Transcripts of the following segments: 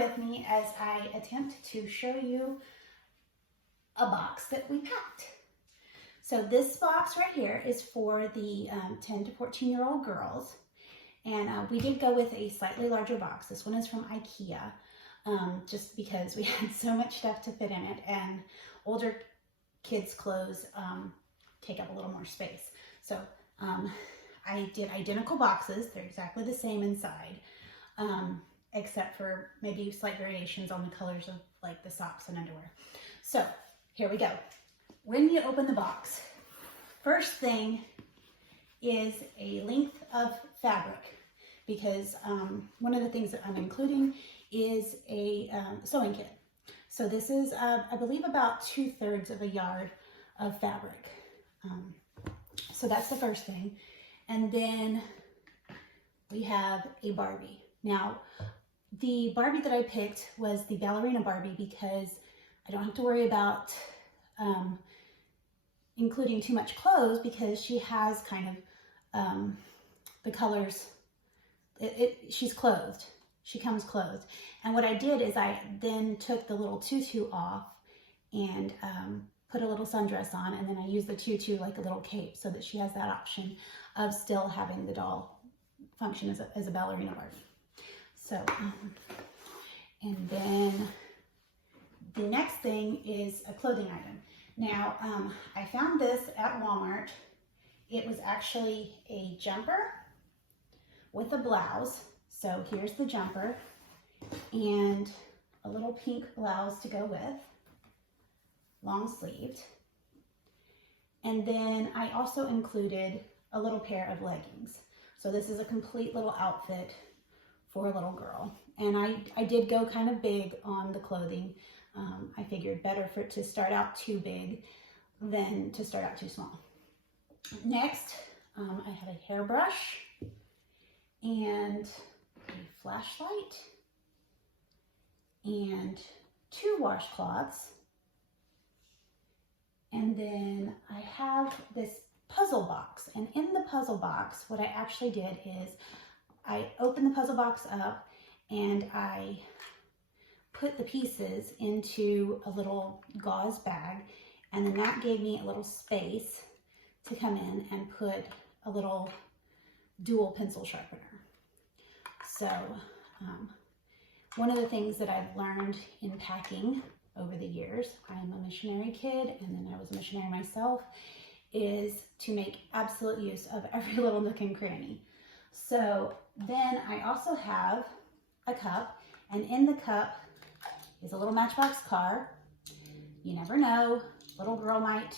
with me as I attempt to show you a box that we packed. So this box right here is for the 10 to 14-year-old girls. And we did go with a slightly larger box. This one is from IKEA, just because we had so much stuff to fit in it, and older kids' clothes take up a little more space. So I did identical boxes. They're exactly the same inside, except for maybe slight variations on the colors of like the socks and underwear. So here we go. When you open the box, first thing is a length of fabric, because one of the things that I'm including is a sewing kit. So this is, I believe, about 2/3 of a yard of fabric. So that's the first thing. And then we have a Barbie. Now, the Barbie that I picked was the ballerina Barbie because I don't have to worry about including too much clothes, because she has kind of the colors. She's clothed. She comes clothed. And what I did is I then took the little tutu off and put a little sundress on, and then I used the tutu like a little cape so that she has that option of still having the doll function as a ballerina Barbie. So, and then the next thing is a clothing item. Now, I found this at Walmart. It was actually a jumper with a blouse. So here's the jumper and a little pink blouse to go with, long sleeved. And then I also included a little pair of leggings. So this is a complete little outfit for a little girl. And I did go kind of big on the clothing. I figured better for it to start out too big than to start out too small. Next, I have a hairbrush and a flashlight and 2 washcloths. And then I have this puzzle box. And in the puzzle box, what I actually did is I opened the puzzle box up and I put the pieces into a little gauze bag, and then that gave me a little space to come in and put a little dual pencil sharpener. So one of the things that I've learned in packing over the years, I'm a missionary kid and then I was a missionary myself, is to make absolute use of every little nook and cranny. So then I also have a cup, and in the cup is a little Matchbox car. You never know, little girl might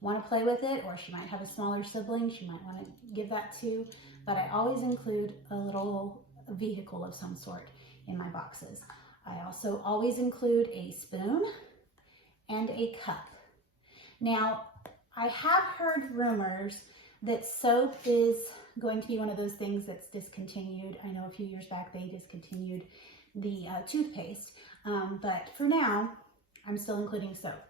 want to play with it, or she might have a smaller sibling she might want to give that to, but I always include a little vehicle of some sort in my boxes. I also always include a spoon and a cup. Now, I have heard rumors that soap is going to be one of those things that's discontinued. I know a few years back they discontinued the toothpaste, but for now, I'm still including soap.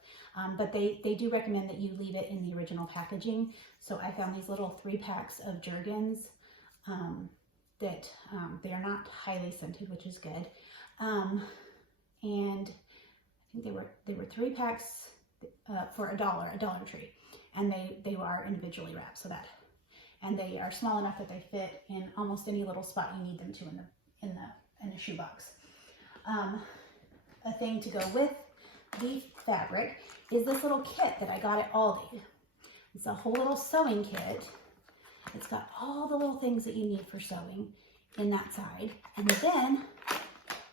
But they do recommend that you leave it in the original packaging. So I found these little 3 packs of Jergens that they are not highly scented, which is good. And I think they were 3 packs for $1 at Dollar Tree, and they are individually wrapped, so that, and they are small enough that they fit in almost any little spot you need them to in the shoebox. A thing to go with the fabric is this little kit that I got at Aldi. It's a whole little sewing kit. It's got all the little things that you need for sewing in that side, and then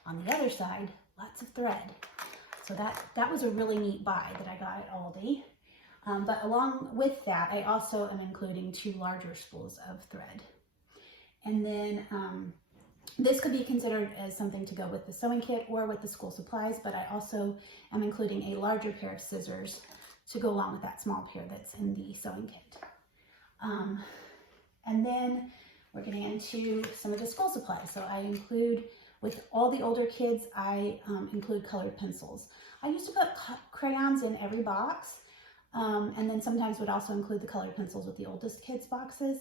on the other side, lots of thread. So that was a really neat buy that I got at Aldi. But along with that, I also am including 2 larger spools of thread. And then this could be considered as something to go with the sewing kit or with the school supplies, but I also am including a larger pair of scissors to go along with that small pair that's in the sewing kit. And then we're getting into some of the school supplies. So I include, with all the older kids, I include colored pencils. I used to put crayons in every box, and then sometimes would also include the colored pencils with the oldest kids' boxes.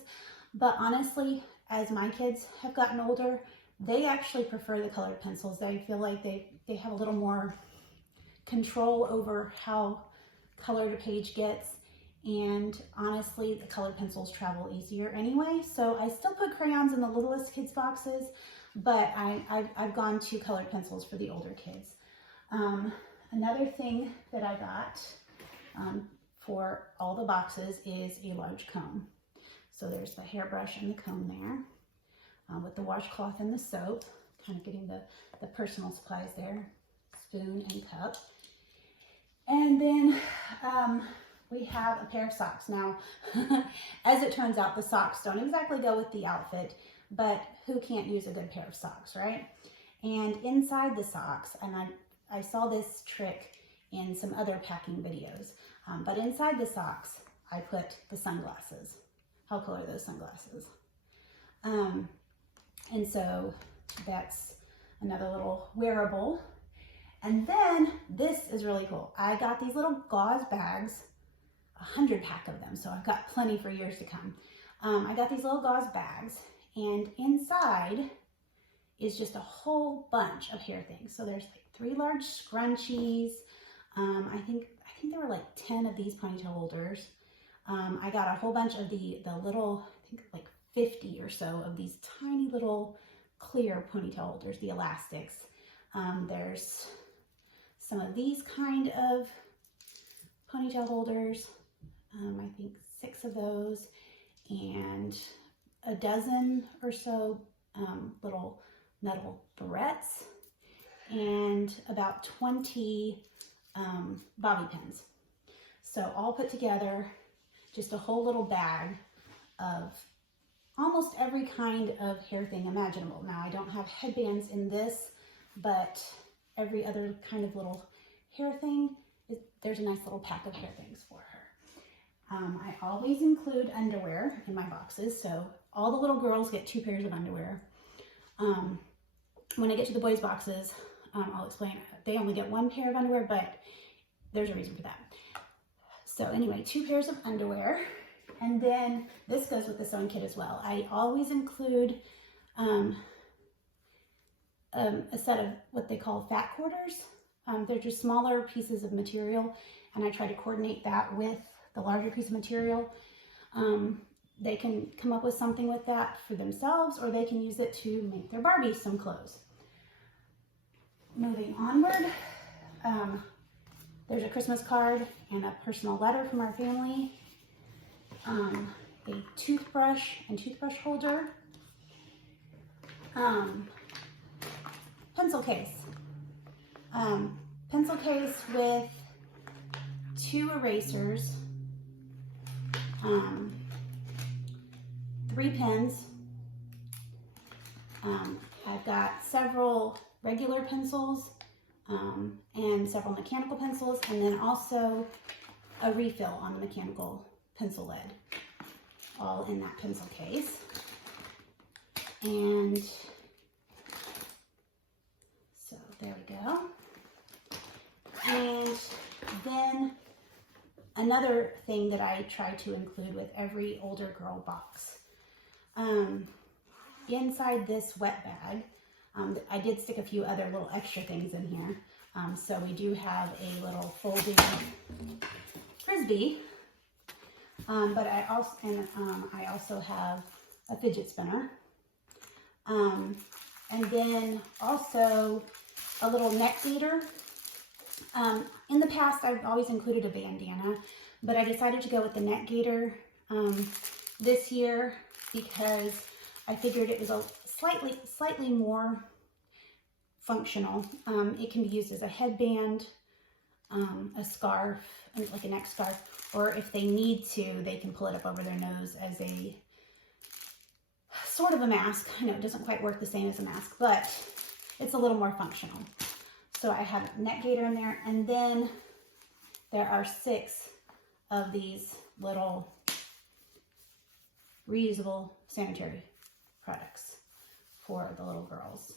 But honestly, as my kids have gotten older, They actually prefer the colored pencils. They feel like they have a little more control over how colored a page gets. And honestly, the colored pencils travel easier anyway. So I still put crayons in the littlest kids' boxes, but I've gone to colored pencils for the older kids. Another thing that I got for all the boxes is a large comb. So there's the hairbrush and the comb there, with the washcloth and the soap, kind of getting the personal supplies there, spoon and cup. And then we have a pair of socks. Now, as it turns out, the socks don't exactly go with the outfit, but who can't use a good pair of socks, right? And inside the socks, and I saw this trick in some other packing videos, but inside the socks, I put the sunglasses. How cool are those sunglasses? And so that's another little wearable. And then this is really cool. I got these little gauze bags, 100 pack of them, so I've got plenty for years to come. I got these little gauze bags, and inside is just a whole bunch of hair things. So there's like 3 large scrunchies. I think there were like 10 of these ponytail holders. I got a whole bunch of the little, I think like 50 or so of these tiny little clear ponytail holders, the elastics. There's some of these kind of ponytail holders. I think 6 of those, and a dozen or so little metal barrettes, and about 20 bobby pins. So all put together, just a whole little bag of almost every kind of hair thing imaginable. Now, I don't have headbands in this, but every other kind of little hair thing, there's a nice little pack of hair things for her. I always include underwear in my boxes, so all the little girls get 2 pairs of underwear. When I get to the boys' boxes, I'll explain. They only get 1 pair of underwear, but there's a reason for that. So anyway, 2 pairs of underwear. And then this goes with the sewing kit as well. I always include a set of what they call fat quarters. They're just smaller pieces of material, and I try to coordinate that with the larger piece of material. They can come up with something with that for themselves, or they can use it to make their Barbie some clothes. Moving onward, there's a Christmas card and a personal letter from our family, a toothbrush and toothbrush holder, pencil case. Pencil case with 2 erasers, 3 pens. I've got several regular pencils and several mechanical pencils, and then also a refill on the mechanical pencil lead, all in that pencil case. And so there we go. And then another thing that I try to include with every older girl box. Inside this wet bag, I did stick a few other little extra things in here. So we do have a little folding Frisbee, but I also have a fidget spinner. And then also a little neck beater. In the past, I've always included a bandana, but I decided to go with the neck gaiter this year because I figured it was a slightly more functional. It can be used as a headband, a scarf, like a neck scarf, or if they need to, they can pull it up over their nose as a sort of a mask. I know it doesn't quite work the same as a mask, but it's a little more functional. So I have a neck gaiter in there, and then there are 6 of these little reusable sanitary products for the little girls.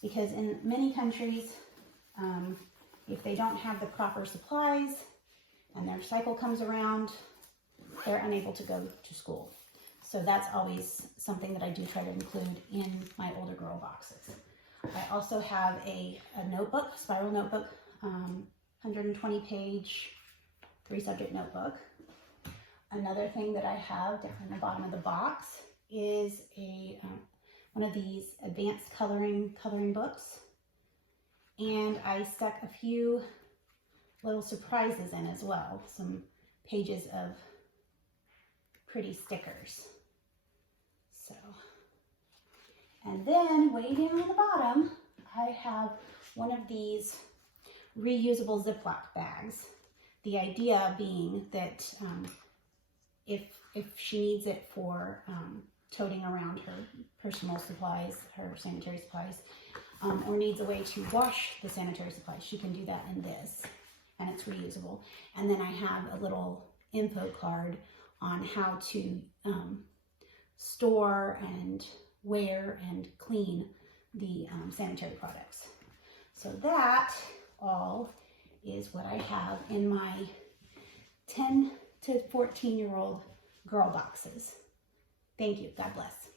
Because in many countries, if they don't have the proper supplies and their cycle comes around, they're unable to go to school. So that's always something that I do try to include in my older girl boxes. I also have a notebook, spiral notebook, 120 page, 3-subject notebook. Another thing that I have down in the bottom of the box is one of these advanced coloring books. And I stuck a few little surprises in as well, some pages of pretty stickers. So, and then way down on the bottom, I have one of these reusable Ziploc bags. The idea being that if she needs it for toting around her personal supplies, her sanitary supplies, or needs a way to wash the sanitary supplies, she can do that in this, and it's reusable. And then I have a little info card on how to store and wear and clean the sanitary products. So that all is what I have in my 10 to 14-year-old girl boxes. Thank you. God bless.